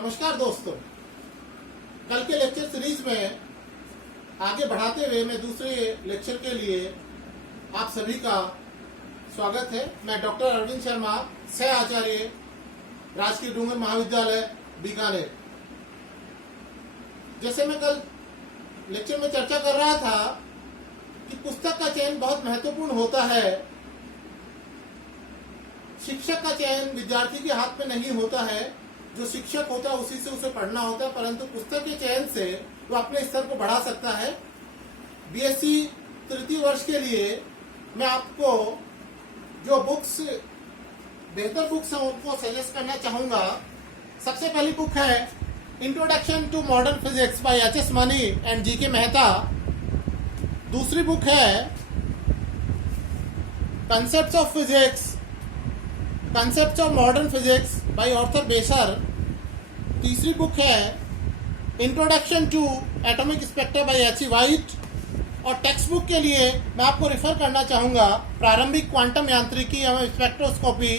नमस्कार दोस्तों, कल के लेक्चर सीरीज में आगे बढ़ाते हुए मैं दूसरे लेक्चर के लिए आप सभी का स्वागत है। मैं डॉक्टर अरविंद शर्मा, सह आचार्य, राजकीय डूंगर महाविद्यालय बीकानेर। जैसे मैं कल लेक्चर में चर्चा कर रहा था कि पुस्तक का चयन बहुत महत्वपूर्ण होता है। शिक्षक का चयन विद्यार्थी के हाथ में नहीं होता है। जो शिक्षक होता है उसी से उसे पढ़ना होता है, परंतु पुस्तक के चयन से वो अपने स्तर को बढ़ा सकता है। बीएससी तृतीय वर्ष के लिए मैं आपको जो बुक्स, बेहतर बुक्स हैं उनको सजेस्ट करना चाहूंगा। सबसे पहली बुक है introduction to modern physics by H S. Mani and G K. Mehta. दूसरी बुक है concepts of physics, concepts of modern physics by Arthur Beiser. तीसरी बुक है introduction to atomic spectra by H E. White. और टेक्स्ट बुक के लिए मैं आपको रिफर करना चाहूंगा प्रारंभिक क्वांटम यांत्रिकी एवं स्पेक्ट्रोस्कोपी,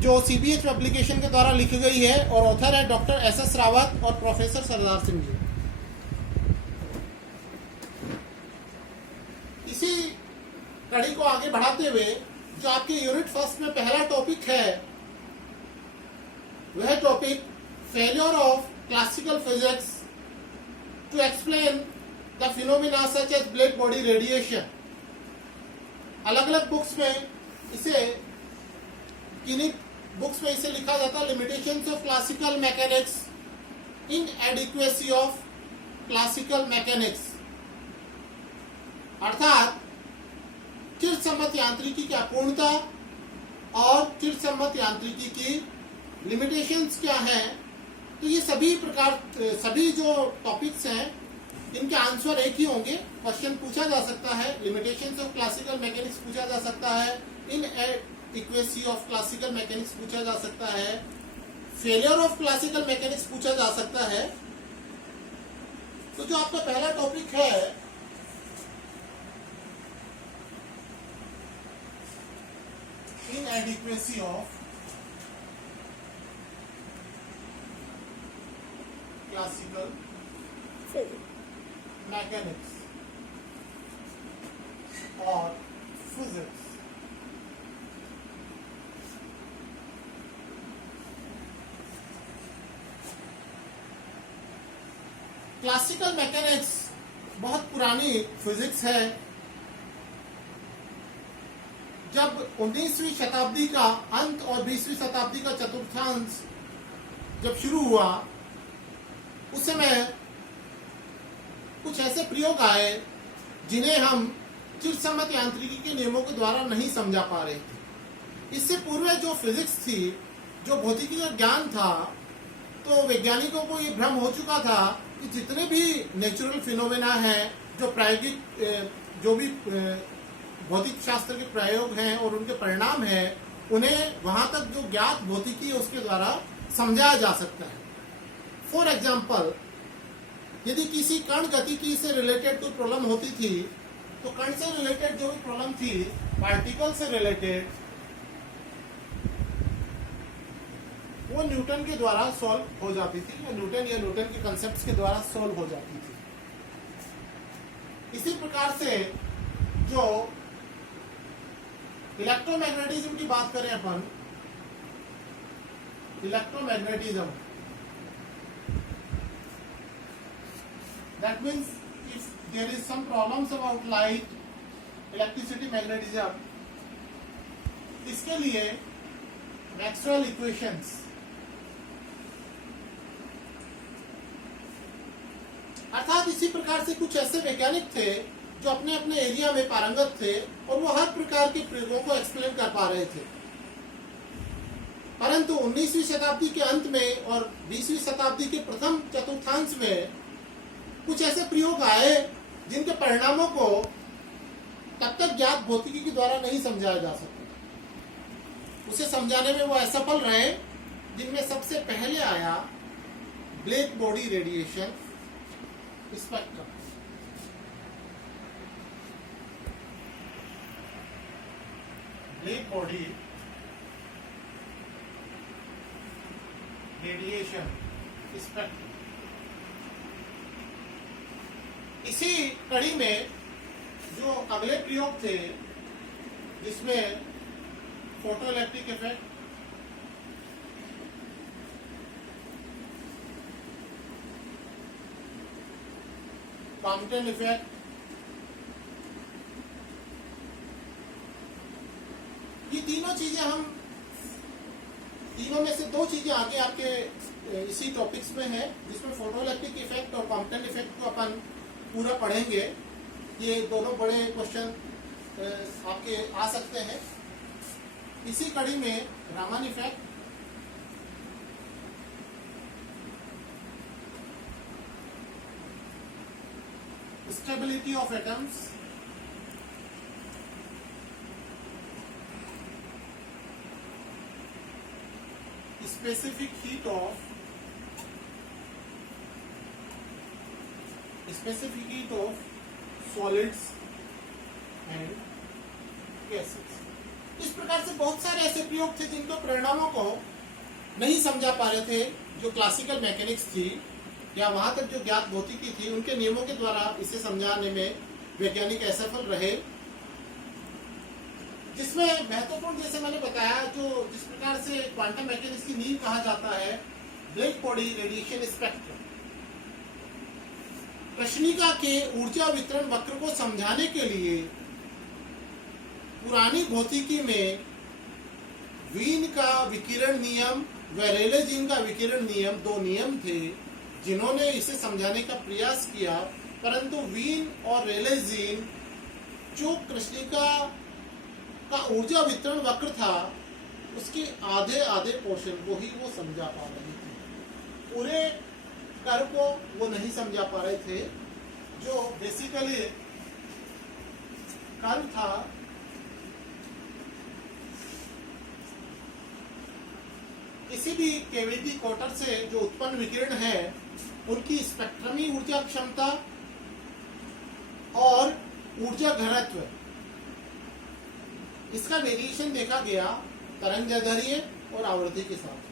जो सीबीएच पब्लिकेशन के द्वारा लिखी गई है और ऑथर है डॉक्टर एस.एस. रावत और प्रोफेसर सरदार सिंह जी। इसी कड़ी को आगे बढ़ाते हुए जो आपके यूनिट फर्स्ट में पहला टॉपिक है वह topic failure of classical physics to explain the phenomena such as black body radiation. अलग अलग बुक्स में इसे, किन्हीं बुक्स में इसे लिखा जाता है limitations of classical mechanics, inadequacy of classical mechanics, अर्थात चिरसम्मत यांत्रिकी की अपूर्णता और चिरसम्मत यांत्रिकी की लिमिटेशंस क्या है। तो ये सभी जो टॉपिक्स हैं इनके आंसर एक ही होंगे। क्वेश्चन पूछा जा सकता है, लिमिटेशंस ऑफ क्लासिकल मैकेनिक्स पूछा जा सकता है, इनएडिक्वेसी ऑफ क्लासिकल मैकेनिक्स पूछा जा सकता है, फेलियर ऑफ क्लासिकल मैकेनिक्स पूछा जा सकता है। तो जो आपका पहला टॉपिक है inadequacy of classical mechanics or physics। Classical mechanics बहुत पुरानी फिजिक्स है। जब 19वीं शताब्दी का अंत और 20वीं शताब्दी का चतुर्थांश जब शुरू हुआ, उस समय कुछ ऐसे प्रयोग आए जिन्हें हम चिरसम्मत यांत्रिकी के नियमों के द्वारा नहीं समझा पा रहे थे। इससे पूर्व जो फिजिक्स थी, जो भौतिकी का ज्ञान था, तो वैज्ञानिकों को ये भ्रम हो चुका था कि जितने भी नेचुरल फिनोमेना हैं, जो प्रायोगिक, जो भी भौतिक शास्त्र के प्रयोग हैं और उनके परिणाम हैं, उन्हें वहां तक जो ज्ञात भौतिकी है उसके द्वारा समझाया जा सकता है। फॉर एग्जाम्पल, यदि किसी कण गतिकी से रिलेटेड कोई प्रॉब्लम होती थी, तो कण से रिलेटेड जो भी प्रॉब्लम थी, पार्टिकल से रिलेटेड, वो न्यूटन के द्वारा सॉल्व हो जाती थी, या न्यूटन के कंसेप्ट के द्वारा सॉल्व हो जाती थी। इसी प्रकार से जो इलेक्ट्रोमैग्नेटिज्म की बात करें अपन, electromagnetism, that means if there is some problems about light, electricity, magnetism, इसके लिए मैक्सवेल इक्वेशंस, अर्थात इसी प्रकार से कुछ ऐसे वैज्ञानिक थे जो अपने अपने एरिया में पारंगत थे और वो हर प्रकार के प्रयोगों को एक्सप्लेन कर पा रहे थे। परंतु 19वीं शताब्दी के अंत में और 20वीं शताब्दी के प्रथम चतुर्थांश में कुछ ऐसे प्रयोग आए जिनके परिणामों को तब तक ज्ञात भौतिकी के द्वारा नहीं समझाया जा सका। उसे समझाने में वो असफल रहे, जिनमें सबसे पहले आया black body radiation spectrum. Black body radiation spectrum. इसी कड़ी में जो अगले प्रयोग थे जिसमें फोटोइलेक्ट्रिक इफेक्ट, कॉम्पटन इफेक्ट, ये तीनों चीजें तीनों में से दो चीजें आगे आपके इसी टॉपिक्स में है, जिसमें फोटोइलेक्ट्रिक इफेक्ट और कॉम्पटन इफेक्ट को अपन पूरा पढ़ेंगे। ये दोनों बड़े क्वेश्चन आपके आ सकते हैं। इसी कड़ी में Raman effect, stability of atoms, specific heat of solids and gases। इस प्रकार से बहुत सारे ऐसे प्रयोग थे जिनको परिणामों को नहीं समझा पा रहे थे, जो क्लासिकल मैकेनिक्स थी या वहां तक जो ज्ञात भौतिकी थी, उनके नियमों के द्वारा इसे समझाने में वैज्ञानिक असफल रहे। जिसमें महत्वपूर्ण, जैसे मैंने बताया, जो जिस प्रकार से क्वांटम मैकेनिक्स की नींव कहा जाता है, ब्लैक बॉडी रेडिएशन स्पेक्ट्रम। कृष्णिका के ऊर्जा वितरण वक्र को समझाने के लिए पुरानी भौतिकी में वीन का विकिरण नियम व रेले जीन का विकिरण नियम, दो नियम थे जिन्होंने इसे समझाने का प्रयास किया। परंतु वीन और रेले जीन जो कृष्णिका का ऊर्जा वितरण वक्र था, उसके आधे पोर्शन को ही वो समझा पा रहे थे, पूरे कर्व को वो नहीं समझा पा रहे थे। जो बेसिकली कर्व था, किसी भी कैविटी क्वार्टर से जो उत्पन्न विकिरण है, उनकी स्पेक्ट्रमी ऊर्जा क्षमता और ऊर्जा घनत्व, इसका वेरिएशन देखा गया तरंगदैर्ध्य और आवृत्ति के साथ।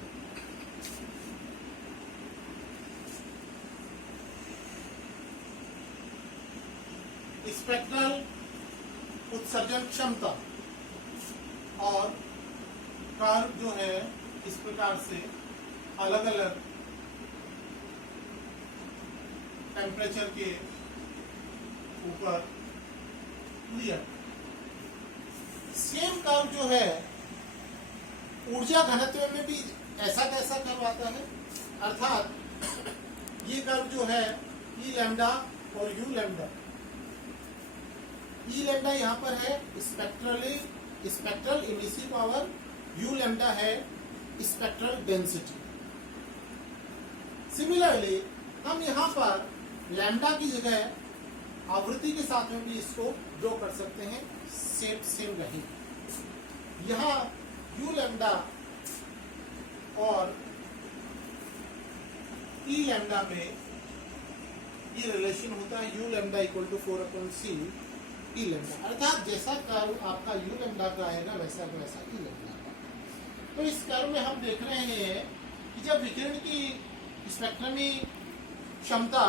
स्पेक्ट्रल उत्सर्जन क्षमता और कर्व जो है, इस प्रकार से अलग अलग टेम्परेचर के ऊपर लिया। सेम कर्व जो है, ऊर्जा घनत्व में भी ऐसा कैसा कर्व आता है, अर्थात ये कर्व जो है ई लैम्डा और यू लैम्डा। ई लैम्डा यहाँ पर है spectral emissive power, you lambda है स्पेक्ट्रल डेंसिटी। सिमिलरली हम यहाँ पर लैम्डा की जगह आवृत्ति के साथ में भी इसको ड्रॉ कर सकते हैं, सेम रहेगी। यहाँ यू लैम्डा और ई लैम्डा में ये रिलेशन होता है, u lambda equal to 4/c e lambda, अर्थात जैसा कर्व आपका यू लैम्डा का आएगा वैसा वैसा ई लैम्डा का। तो इस कर्व में हम देख रहे हैं कि जब विकिरण की स्पेक्ट्रमी क्षमता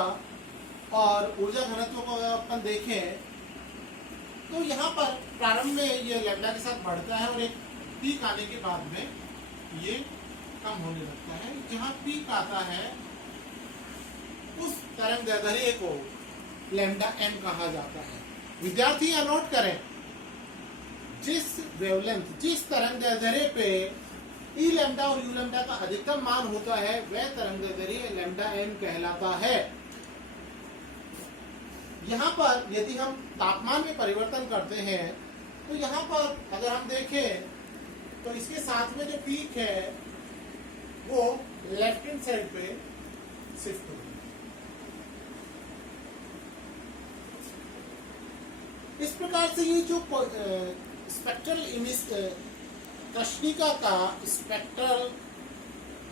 और ऊर्जा घनत्व को अपन देखें, तो यहाँ पर प्रारंभ में ये लैम्डा के साथ बढ़ता है और एक पीक आने के बाद में ये कम होने लगता है। जहाँ पीक आता है उस तरंगदैर्ध्य को लैम्डा एम कहा जाता है। विद्यार्थी यह नोट करें, जिस वेवलेंथ, जिस तरंगदैर्ध्य पे ई लैम्डा और यू लैम्डा का अधिकतम मान होता है, वह तरंगदैर्ध्य लैम्डा एम कहलाता है। यहाँ पर यदि हम तापमान में परिवर्तन करते हैं, तो यहाँ पर अगर हम देखें तो इसके साथ में जो पीक है वो लेफ्ट हैंड साइड पे शिफ्ट होगी। इस प्रकार से ये जो स्पेक्ट्रल कृष्णिका का स्पेक्ट्रल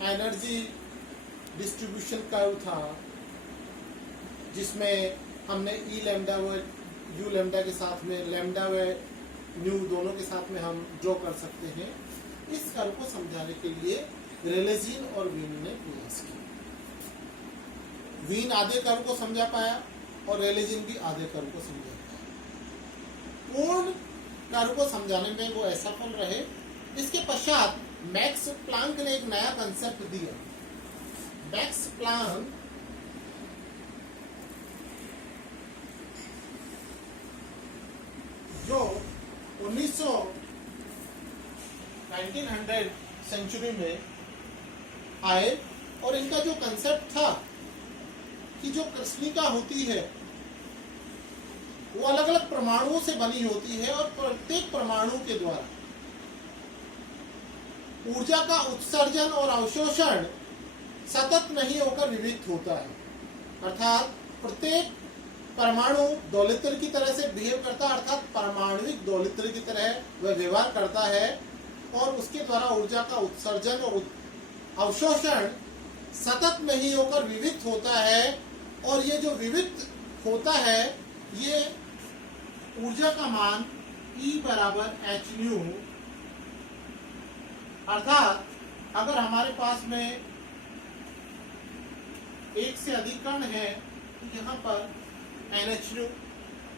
एनर्जी डिस्ट्रीब्यूशन कर्व था, जिसमें हमने ई लैम्डा व यू लैम्डा के साथ में लैम्डा व न्यू दोनों के साथ में हम ड्रॉ कर सकते हैं। इस कर्व को समझाने के लिए रेलेजीन और वीन ने प्रयास किया। वीन आधे कर्व को समझा पाया और रेलेजीन भी आधे कर्व को समझा पाया। पूर्ण कर्व को समझाने में वो असफल रहे। इसके पश्चात मैक्स प्लांक ने एक नया कंसेप्ट दिया। मैक्स प्लांक जो 1900 सेंचुरी में आए और इनका जो कंसेप्ट था कि जो कृष्णिका होती है वो अलग अलग परमाणुओं से बनी होती है और प्रत्येक परमाणु के द्वारा ऊर्जा का उत्सर्जन और अवशोषण सतत नहीं होकर विविध होता है। अर्थात प्रत्येक परमाणु दोलित्र की तरह से बिहेव करता है, अर्थात परमाणुविक दोलित्र की तरह वह व्यवहार करता है और उसके द्वारा ऊर्जा का उत्सर्जन और अवशोषण सतत नहीं होकर विविध होता है। और ये जो विविध होता है ये ऊर्जा का मान E बराबर h न्यू, अर्थात अगर हमारे पास में एक से अधिक कण है तो यहाँ पर NH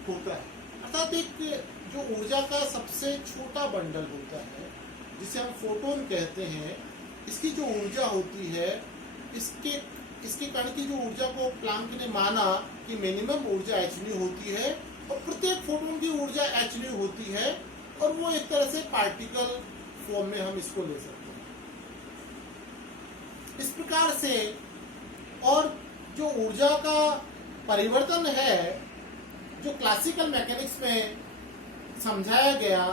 होता है। अर्थात एक जो ऊर्जा का सबसे छोटा बंडल होता है जिसे हम फोटोन कहते हैं, इसकी जो ऊर्जा होती है इसके कण की जो ऊर्जा को प्लांक ने माना कि मिनिमम ऊर्जा h न्यू होती है और प्रत्येक फोटोन की ऊर्जा h न्यू होती है और वो एक तरह से पार्टिकल फॉर्म में हम इसको ले सकते हैं। इस प्रकार से और जो ऊर्जा का परिवर्तन है जो क्लासिकल मैकेनिक्स में समझाया गया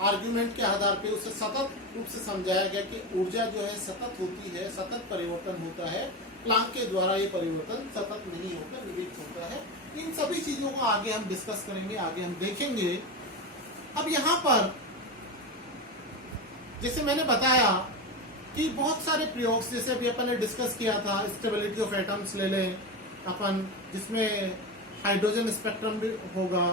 आर्गुमेंट के आधार पे, उसे सतत रूप से समझाया गया कि ऊर्जा जो है सतत होती है, सतत परिवर्तन होता है। प्लांक के द्वारा ये परिवर्तन सतत नहीं होकर विविध होता है। इन सभी चीजों को आगे हम डिस्कस करेंगे, आगे हम देखेंगे। अब यहाँ पर जैसे मैंने बताया कि बहुत सारे प्रयोग, जैसे अभी अपन ने डिस्कस किया था स्टेबिलिटी ऑफ एटम्स ले लें अपन, जिसमें हाइड्रोजन स्पेक्ट्रम भी होगा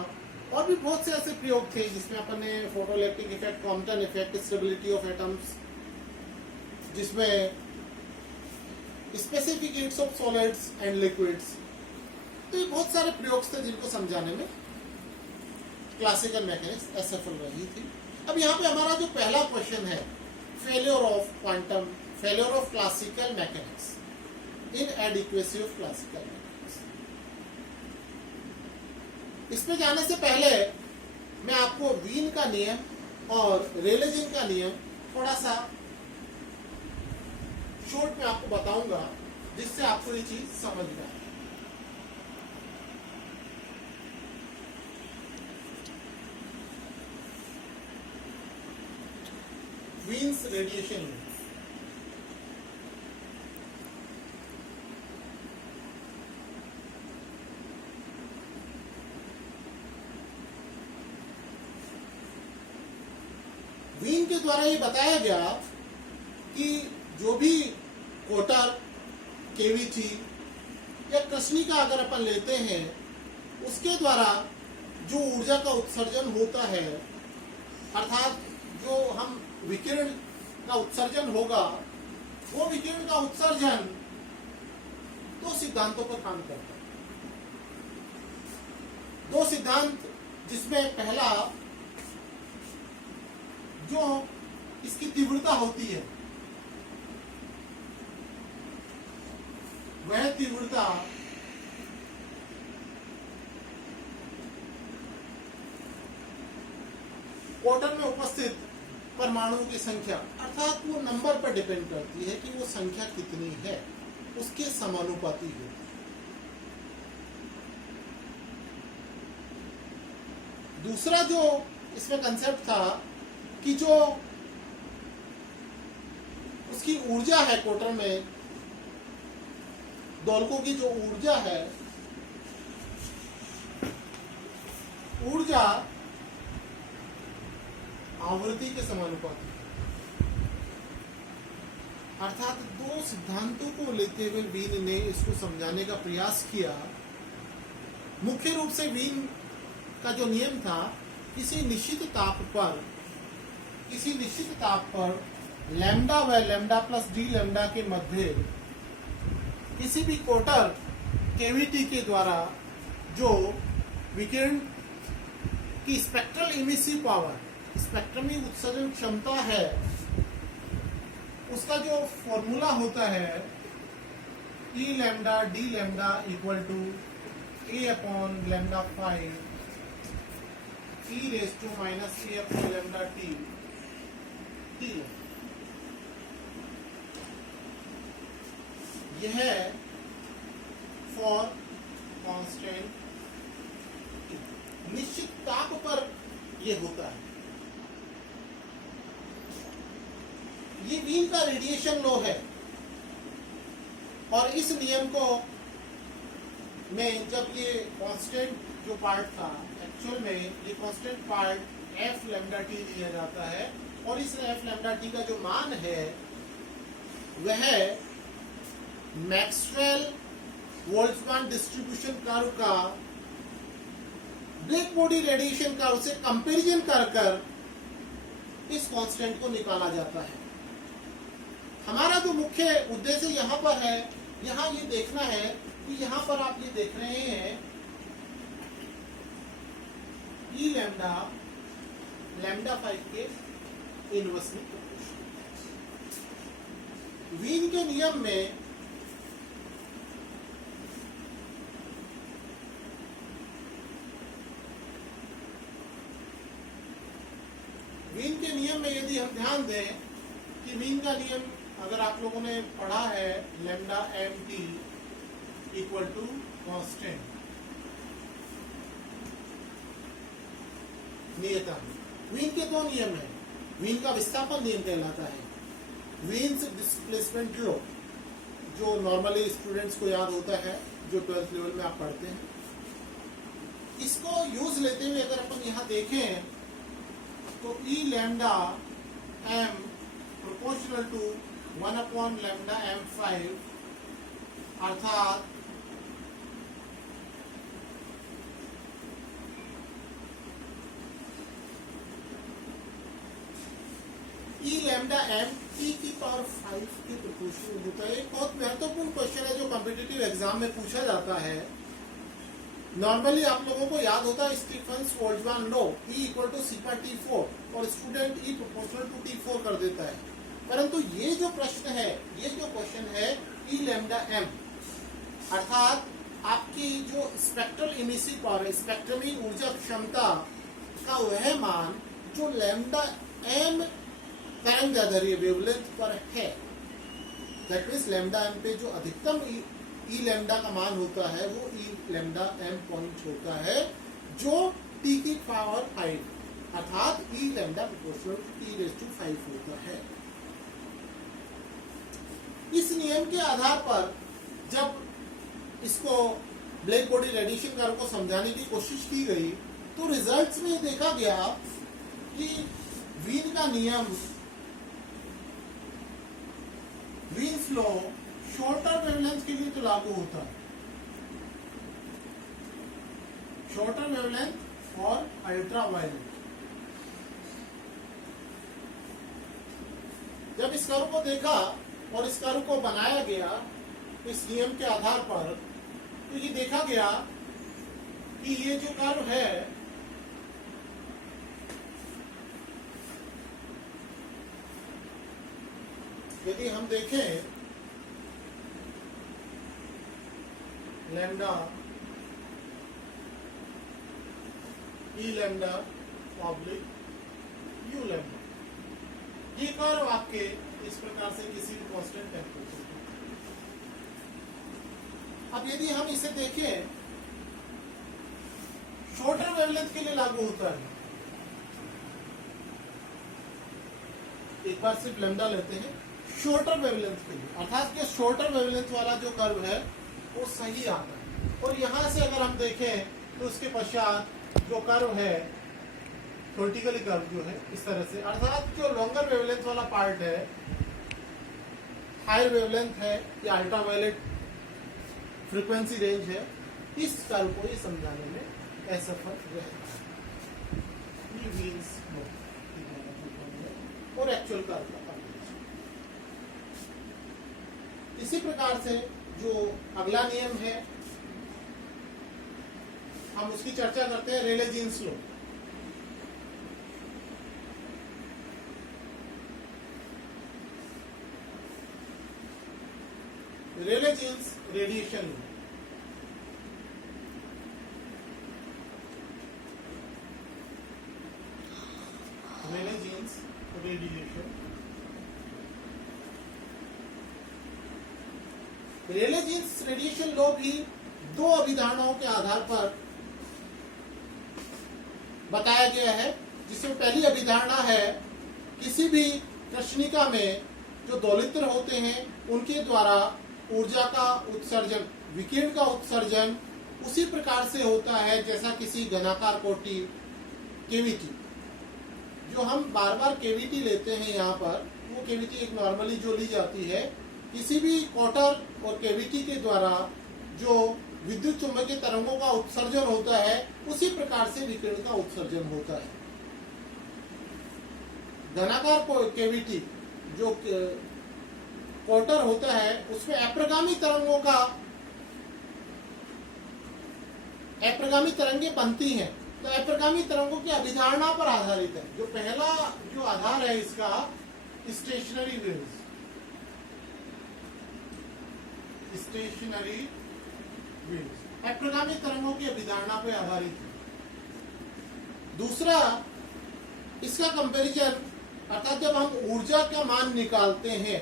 और भी बहुत से ऐसे प्रयोग थे जिसमें अपन ने photoelectric effect, Compton effect, stability of atoms, जिसमें स्पेसिफिकेट्स ऑफ सॉलिड्स एंड लिक्विड्स। तो ये बहुत सारे प्रयोग थे जिनको समझाने में क्लासिकल मैकेनिक्स असफल रही थी। अब यहाँ पे हमारा जो पहला क्वेश्चन है, failure of classical mechanics, inadequacy of classical mechanics. इसमें जाने से पहले मैं आपको वीन का नियम और रेलेजीन का नियम थोड़ा सा शॉर्ट में आपको बताऊंगा जिससे आपको ये चीज समझ में आए। वीन्स रेडिएशन, वीन के द्वारा ये बताया गया कि जो भी कोटर, केवीची या कृष्णिका अगर अपन लेते हैं उसके द्वारा जो ऊर्जा का उत्सर्जन होता है, अर्थात जो हम विकिरण का उत्सर्जन होगा, वो विकिरण का उत्सर्जन दो सिद्धांतों पर काम करता है। दो सिद्धांत, जिसमें पहला जो इसकी तीव्रता होती है वह तीव्रता क्वार्टर में उपस्थित परमाणुओं की संख्या, अर्थात वो नंबर पर डिपेंड करती है कि वो संख्या कितनी है, उसके समानुपाती है। दूसरा जो इसमें कंसेप्ट था कि जो उसकी ऊर्जा है क्वार्टर में, दोलकों की जो ऊर्जा है, ऊर्जा आवृत्ति के समानुपाती, अर्थात दो सिद्धांतों को लेते हुए वीन ने इसको समझाने का प्रयास किया। मुख्य रूप से वीन का जो नियम था, किसी निश्चित ताप पर लैम्डा व लैम्डा प्लस डी लैम्डा के मध्य किसी भी कोटर केविटी के द्वारा जो विकिरण की स्पेक्ट्रल इमिसिव पावर, स्पेक्ट्रमी उत्सर्जन क्षमता है, उसका जो फॉर्मूला होता है E lambda d lambda equal to a upon lambda 5 E raise to minus a upon lambda T T. यह फॉर कांस्टेंट निश्चित ताप पर यह होता है। ये वीन का रेडिएशन लॉ है और इस नियम को में जब ये कांस्टेंट जो पार्ट था, एक्चुअल में ये constant part F lambda T लिया जाता है और इस एफ लैम्डा टी का जो मान है वह मैक्सवेल बोल्ट्जमान डिस्ट्रीब्यूशन कर्व का ब्लैक बॉडी रेडिएशन कर्व से कंपैरिजन कर इस कांस्टेंट को निकाला जाता है। हमारा जो मुख्य उद्देश्य यहाँ पर है, यहाँ ये देखना है कि यहाँ पर आप ये देख रहे हैं ई लैम्डा लैम्डा 5 के इनवर्सली प्रोपोर्शनल। वीन के नियम में यदि हम ध्यान दें कि वीन का नियम अगर आप लोगों ने पढ़ा है, lambda m T equal to constant नियता। वीन के दो नियम है। वीन का विस्थापन नियम कहलाता है, वीन्स डिस्प्लेसमेंट लॉ, जो नॉर्मली स्टूडेंट्स को याद होता है, जो 12th लेवल में आप पढ़ते हैं। इसको यूज लेते हुए अगर अपन यहाँ देखें तो E lambda m proportional to 1 upon lambda m 5, अर्थात ई लैम्डा एम टी की पावर 5 के प्रोपोर्शनल होता है। एक बहुत महत्वपूर्ण क्वेश्चन है जो कॉम्पिटिटिव एग्जाम में पूछा जाता है। नॉर्मली आप लोगों को याद होता है Stefan's Boltzmann law, E equal to sigma T4 और student E proportional to T4 कर देता है। परंतु ये जो प्रश्न है, ये जो क्वेश्चन है E लैम्डा M, अर्थात आपकी जो स्पेक्ट्रल इमिसिव पावर, स्पेक्ट्रमी ऊर्जा क्षमता का वह मान जो लैम्डा M तरंगदैर्ध्य वेवलेंथ पर है, दैट मीन्स लैम्डा M पे जो अधिकतम ई लैम्डा का मान होता है वो ई लैम्डा एम पॉइंट होता है, जो टी की पावर 5 अर्थात E lambda proportional T raise to 5 होता है। इस नियम के आधार पर जब इसको ब्लैक बॉडी रेडिएशन कर्व को समझाने की कोशिश की गई तो रिजल्ट्स में देखा गया कि वीन का नियम, वीन्स लॉ शॉर्टर वेवलेंथ के लिए तो लागू होता है, शॉर्टर वेवलेंथ और अल्ट्रा वायलेट। जब इस कर्व को देखा और इस कर्व को बनाया गया इस नियम के आधार पर, तो ये देखा गया कि ये जो कर्व है यदि हम देखें lambda E lambda oblique you lambda, ये कर्व आपके इस प्रकार से किसी भी कांस्टेंट टेम्परेचर। अब यदि हम इसे देखें शॉर्टर वेवलेंथ के लिए लागू होता है, एक बार सिर्फ लैम्डा लेते हैं शॉर्टर वेवलेंथ के लिए, अर्थात कि शॉर्टर वेवलेंथ वाला जो कर्व है वो सही आता है। और यहां से अगर हम देखें तो उसके पश्चात जो कर्व है वर्टिकली कर्व जो है इस तरह से, अर्थात जो लॉन्गर वेवलेंथ वाला पार्ट है, हायर वेवलेंथ है या अल्ट्रावायलेट फ्रीक्वेंसी रेंज है, इस कर्व को ये समझाने में असफल रहता है। और एक्चुअल कर्व का इसी प्रकार से जो अगला नियम है हम उसकी चर्चा करते हैं, रेले जीन्स लॉ। रेले जीन्स रेडिएशन लॉ। रेले जीन्स रेडिएशन। रेले जीन्स रेडिएशन लॉ भी दो अभिधारणाओं के आधार पर बताया गया है, जिसमें पहली अभिधारणा है किसी भी कृष्णिका में जो दोलित्र होते हैं उनके द्वारा ऊर्जा का उत्सर्जन, विकिरण का उत्सर्जन उसी प्रकार से होता है जैसा किसी घनाकार कोटि केविटी। जो हम बार बार केविटी लेते हैं यहाँ पर, वो केविटी एक नॉर्मली जो ली जाती है, किसी भी कोटर और केविटी के द्वारा जो विद्युत चुंबकीय तरंगों का उत्सर्जन होता है उसी प्रकार से विकिरण का उत्सर्जन होता है। घनाकार केविटी जो कोटर होता है उसमें अप्रगामी तरंगे बनती हैं, तो अप्रगामी तरंगों की अभिधारणा पर आधारित है। जो पहला जो आधार है इसका स्टेशनरी वेव्स, स्टेशनरी वेव्स अप्रगामी तरंगों की अभिधारणा पर आधारित है। दूसरा इसका कंपैरिजन, अर्थात जब हम ऊर्जा का मान निकालते हैं,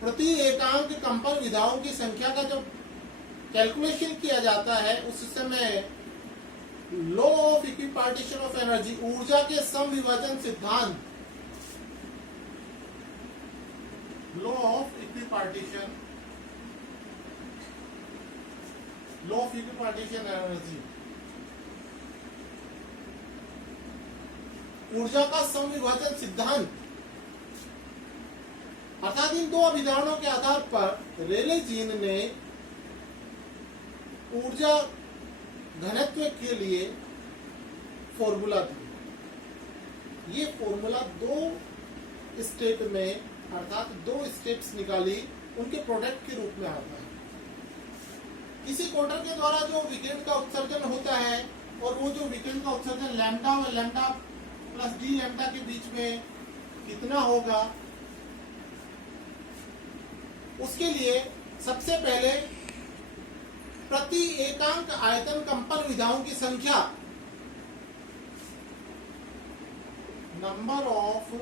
प्रति एकांक कंपन विधाओं की संख्या का जब कैलकुलेशन किया जाता है उस समय law of equipartition of energy, ऊर्जा के समविभाजन सिद्धांत, लॉ ऑफ इक्विपार्टीशन एनर्जी, ऊर्जा का समविभाजन सिद्धांत, अर्थात इन दो अभिधारणों के आधार पर रेले जीन ने ऊर्जा घनत्व के लिए फॉर्मूला दिया। ये फॉर्मूला दो स्टेप में, अर्थात दो स्टेप्स निकाली, उनके प्रोडक्ट के रूप में आता है। किसी कोटर के द्वारा जो विकिरण का उत्सर्जन होता है और वो जो विकिरण का उत्सर्जन लैम्डा और लैम्डा प्लस डी लैम्डा के बीच में कितना होगा, उसके लिए सबसे पहले प्रति एकांक आयतन कंपन विधाओं की संख्या, number of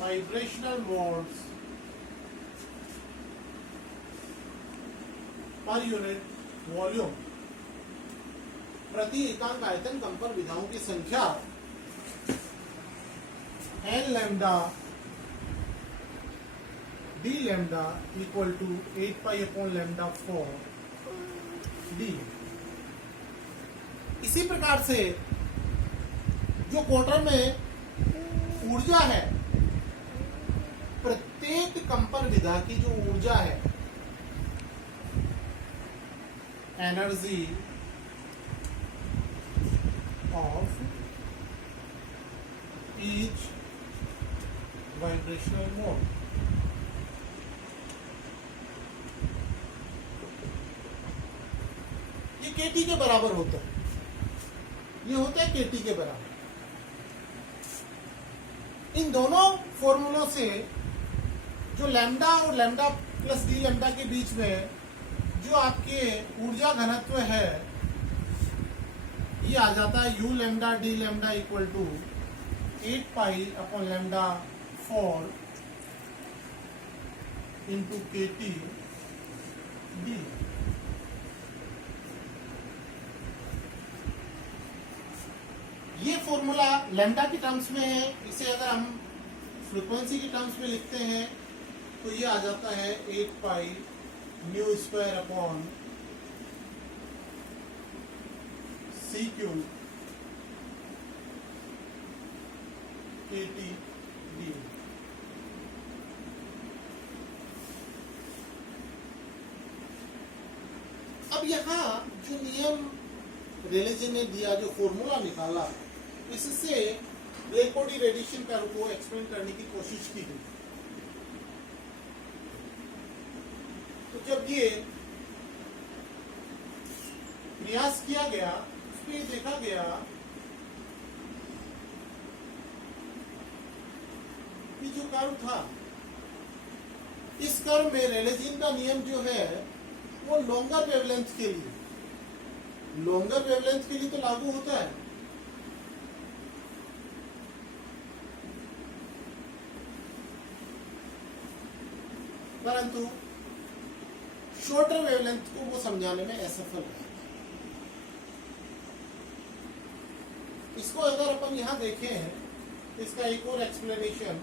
vibrational modes per unit volume, प्रति एकांक आयतन कंपन विधाओं की संख्या n lambda d lambda equal to 8 pi upon lambda 4 d. इसी प्रकार से जो कोटर में ऊर्जा है, प्रत्येक कंपन विधा की जो ऊर्जा है, energy of each vibrational mode, ये केटी के बराबर होता है। ये होता है केटी के बराबर। इन दोनों फॉर्मूलों से जो लैम्डा और लैम्डा प्लस डी लैम्डा के बीच में जो आपके ऊर्जा घनत्व है, ये आ जाता है u lambda d lambda equal to 8 pi upon lambda 4 into k T d. ये फॉर्मूला लैम्डा की टर्म्स में है। इसे अगर हम फ्रीक्वेंसी की टर्म्स में लिखते हैं तो ये आ जाता है 8 पाई न्यू स्क्वायर अपॉन सी क्यूब के टी डी। अब यहाँ जो नियम रेले जी ने दिया, जो फॉर्मूला निकाला, इससे ब्लैक बॉडी रेडिएशन कर्व को एक्सप्लेन करने की कोशिश की गई। जब ये प्रयास किया गया उसमें ये देखा गया कि जो कर्व था, इस कर्व में रेलेजीन का नियम जो है वो लॉन्गर वेवलेंथ के लिए तो लागू होता है, परंतु शॉर्टर वेवलेंथ को वो समझाने में असफल है। इसको अगर अपन यहां देखें, इसका एक और explanation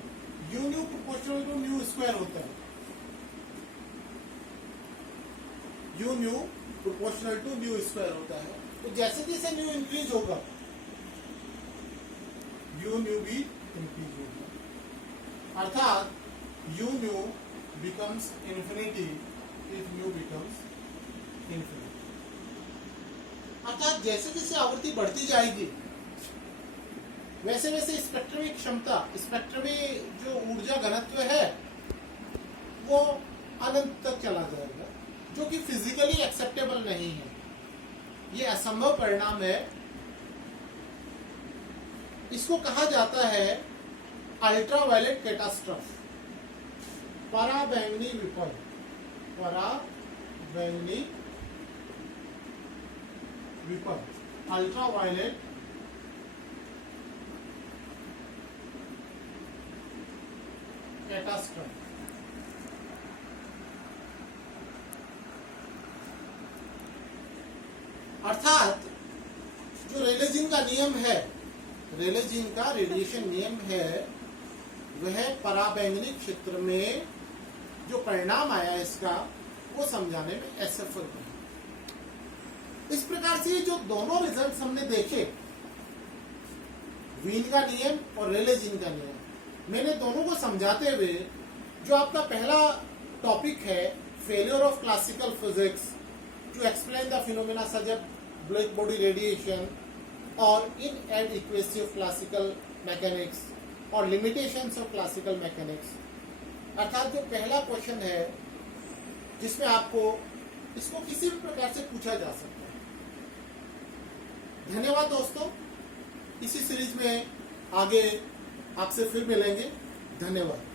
u nu proportional to nu square होता है। u nu proportional to nu square होता है। तो जैसे जैसे न्यू इंक्रीज होगा u न्यू भी इंक्रीज होगा, अर्थात u nu becomes infinity if mu becomes infinity। अर्थात जैसे जैसे आवृत्ति बढ़ती जाएगी वैसे वैसे स्पेक्ट्रम की क्षमता, स्पेक्ट्रम में जो ऊर्जा घनत्व है वो अनंत तक चला जाएगा, जो कि फिजिकली एक्सेप्टेबल नहीं है। ये असंभव परिणाम है। इसको कहा जाता है अल्ट्रावायलेट कैटास्ट्रॉफ, पराबैंगनी विपद, पराबैंगनी विपद, अल्ट्रावायलेट कैटास्ट्रॉफ। अर्थात जो रेलेजीन का नियम है, रेलेजीन का रेडिएशन नियम है, वह पराबैंगनी क्षेत्र में जो परिणाम आया इसका वो समझाने में असफल है। इस प्रकार से जो दोनों रिजल्ट्स हमने देखे, वीन का नियम और रेलेजीन का नियम, मैंने दोनों को समझाते हुए जो आपका पहला टॉपिक है failure of classical physics to explain the phenomena such as black body radiation और इनएडिक्वेसी ऑफ क्लासिकल मैकेनिक्स और लिमिटेशंस ऑफ क्लासिकल मैकेनिक्स, अर्थात जो पहला क्वेश्चन है जिसमें आपको इसको किसी भी प्रकार से पूछा जा सकता है। धन्यवाद दोस्तों, इसी सीरीज में आगे आपसे फिर मिलेंगे। धन्यवाद।